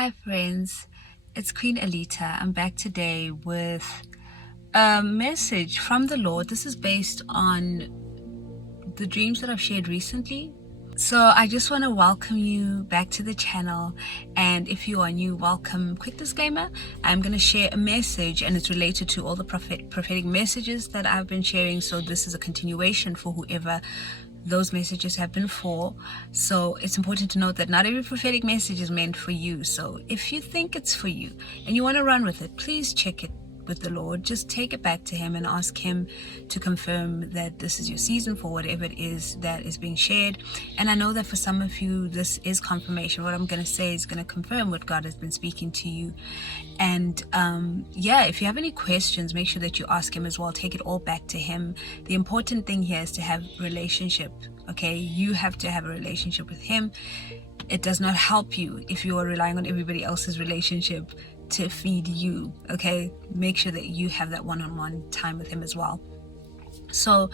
Hi friends, it's Queen Alita. I'm back today with a message from the Lord. This is based on the dreams that I've shared recently. So I just want to welcome you back to the channel, and if you are new, welcome. Quick disclaimer, I'm going to share a message and it's related to all the prophetic messages that I've been sharing. So this is a continuation for whoever those messages have been for. So it's important to note that not every prophetic message is meant for you. So if you think it's for you and you want to run with it, please check it with the Lord. Just take it back to Him and ask Him to confirm that this is your season for whatever it is that is being shared. And I know that for some of you this is confirmation. What I'm going to say is going to confirm what God has been speaking to you. And if you have any questions, make sure that you ask Him as well. Take it all back to Him. The important thing here is to have relationship. Okay, you have to have a relationship with Him. It does not help you if you are relying on everybody else's relationship to feed you. Okay, make sure that you have that one-on-one time with Him as well. So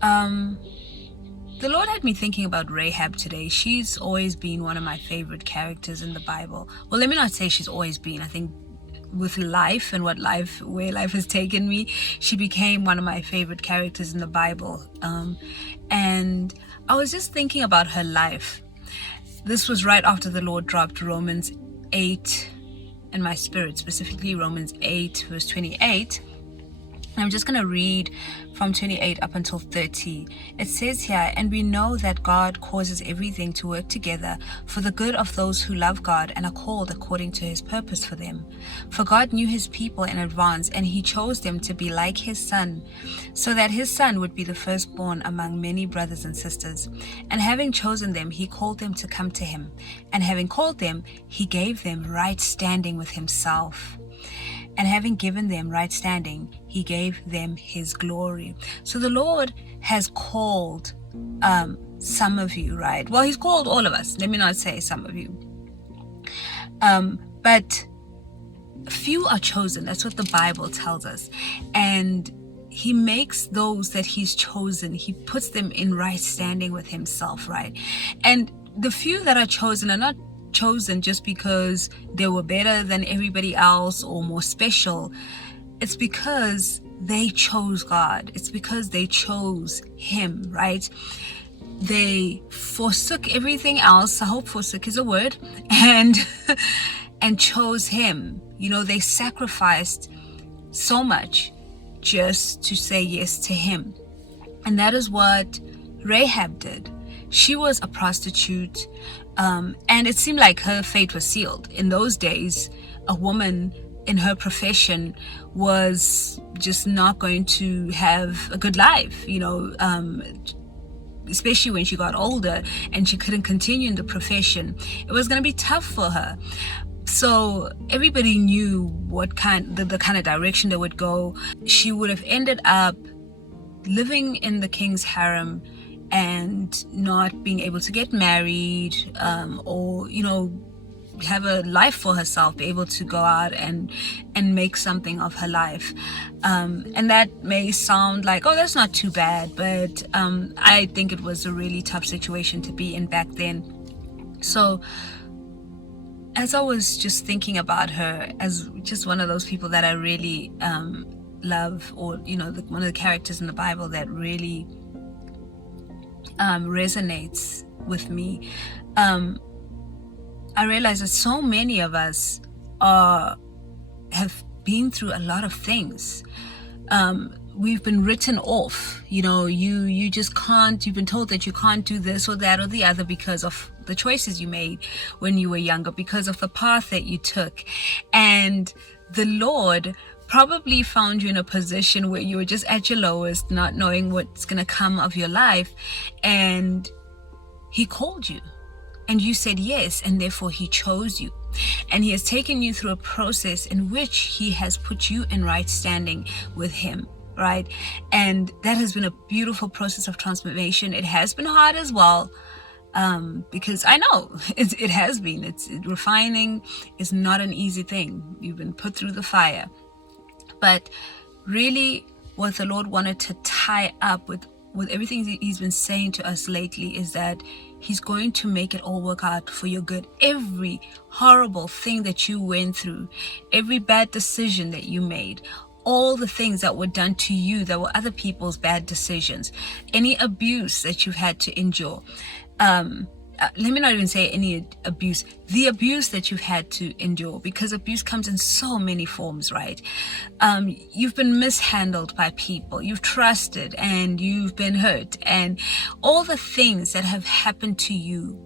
the Lord had me thinking about Rahab today. She's always been one of my favorite characters in the Bible. Well, let me not say she's always been. I think with life and where life has taken me, she became one of my favorite characters in the Bible. And I was just thinking about her life. This was right after the Lord dropped Romans 8 in my spirit, specifically Romans 8 verse 28. I'm just going to read from 28 up until 30. It says here, "And we know that God causes everything to work together for the good of those who love God and are called according to His purpose for them. For God knew His people in advance, and He chose them to be like His Son, so that His Son would be the firstborn among many brothers and sisters. And having chosen them, He called them to come to Him. And having called them, He gave them right standing with Himself. And having given them right standing, He gave them His glory." So the Lord has called some of you, right? Well, He's called all of us. Let me not say some of you. But few are chosen. That's what the Bible tells us. And He makes those that He's chosen, He puts them in right standing with Himself, right? And the few that are chosen are not chosen just because they were better than everybody else or more special. It's because they chose God. It's because they chose Him, right? They forsook everything else. I hope forsook is a word. And chose Him. You know, they sacrificed so much just to say yes to Him. And that is what Rahab did. She was a prostitute, and it seemed like her fate was sealed. In those days, a woman in her profession was just not going to have a good life, especially when she got older and she couldn't continue in the profession. It was going to be tough for her. So everybody knew what the kind of direction they would go. She would have ended up living in the king's harem and not being able to get married, or have a life for herself, be able to go out and make something of her life. And that may sound like, oh, that's not too bad, but I think it was a really tough situation to be in back then. So as I was just thinking about her as just one of those people that I really love, or one of the characters in the Bible that really resonates with me, I realize that so many of us have been through a lot of things. We've been written off. You just can't. You've been told that you can't do this or that or the other because of the choices you made when you were younger, because of the path that you took. And the Lord probably found you in a position where you were just at your lowest, not knowing what's going to come of your life. And He called you and you said yes, and therefore He chose you. And He has taken you through a process in which He has put you in right standing with Him, right? And that has been a beautiful process of transformation. It has been hard as well, because I know it has been. Refining is not an easy thing. You've been put through the fire. But really what the Lord wanted to tie up with everything He's been saying to us lately is that He's going to make it all work out for your good. Every horrible thing that you went through, every bad decision that you made, all the things that were done to you that were other people's bad decisions, any abuse that you've had to endure, let me not even say any abuse, the abuse that you've had to endure, because abuse comes in so many forms, right? You've been mishandled by people, you've trusted and you've been hurt, and all the things that have happened to you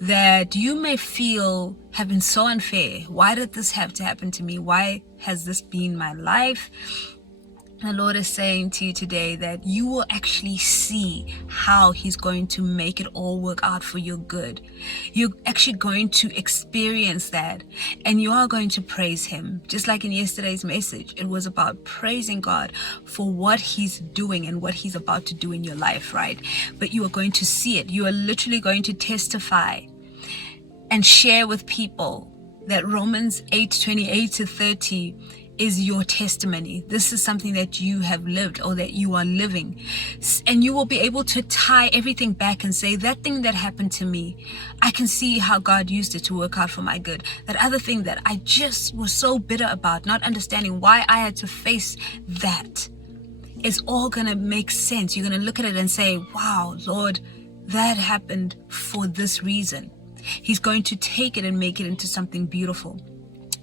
that you may feel have been so unfair. Why did this have to happen to me? Why has this been my life? The Lord is saying to you today that you will actually see how He's going to make it all work out for your good. You're actually going to experience that, and you are going to praise Him. Just like in yesterday's message, it was about praising God for what He's doing and what He's about to do in your life, right? But you are going to see it. You are literally going to testify and share with people that Romans 8:28-30 is your testimony. This is something that you have lived or that you are living. And you will be able to tie everything back and say, that thing that happened to me, I can see how God used it to work out for my good. That other thing that I just was so bitter about, not understanding why I had to face that, it's all going to make sense. You're going to look at it and say, wow, Lord, that happened for this reason. He's going to take it and make it into something beautiful.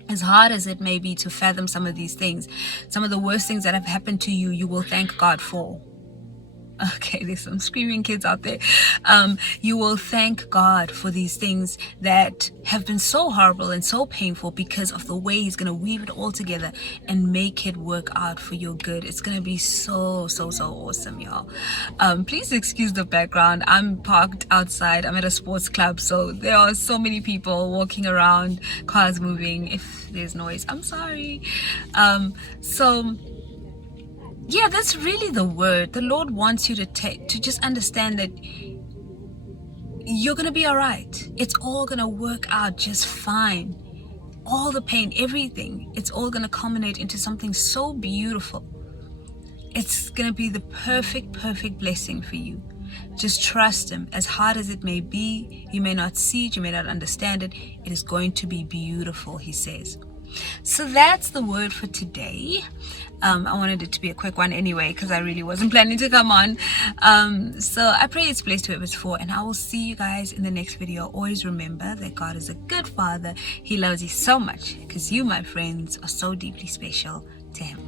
As hard as it may be to fathom some of these things, some of the worst things that have happened to you, you will thank God for. Okay, there's some screaming kids out there. You will thank God for these things that have been so horrible and so painful, because of the way He's going to weave it all together and make it work out for your good. It's going to be so awesome, y'all. Please excuse the background. I'm parked outside. I'm at a sports club, so there are so many people walking around, cars moving. If there's noise, I'm sorry. Yeah, that's really the word. The Lord wants you to just understand that you're going to be all right. It's all going to work out just fine. All the pain, everything, it's all going to culminate into something so beautiful. It's going to be the perfect blessing for you. Just trust Him. As hard as it may be, you may not see it, you may not understand it. It is going to be beautiful, He says. So that's the word for today. I wanted it to be a quick one anyway, because I really wasn't planning to come on. So I pray it's blessed whoever it's for, and I will see you guys in the next video. Always remember that God is a good Father. He loves you so much, because you, my friends, are so deeply special to Him.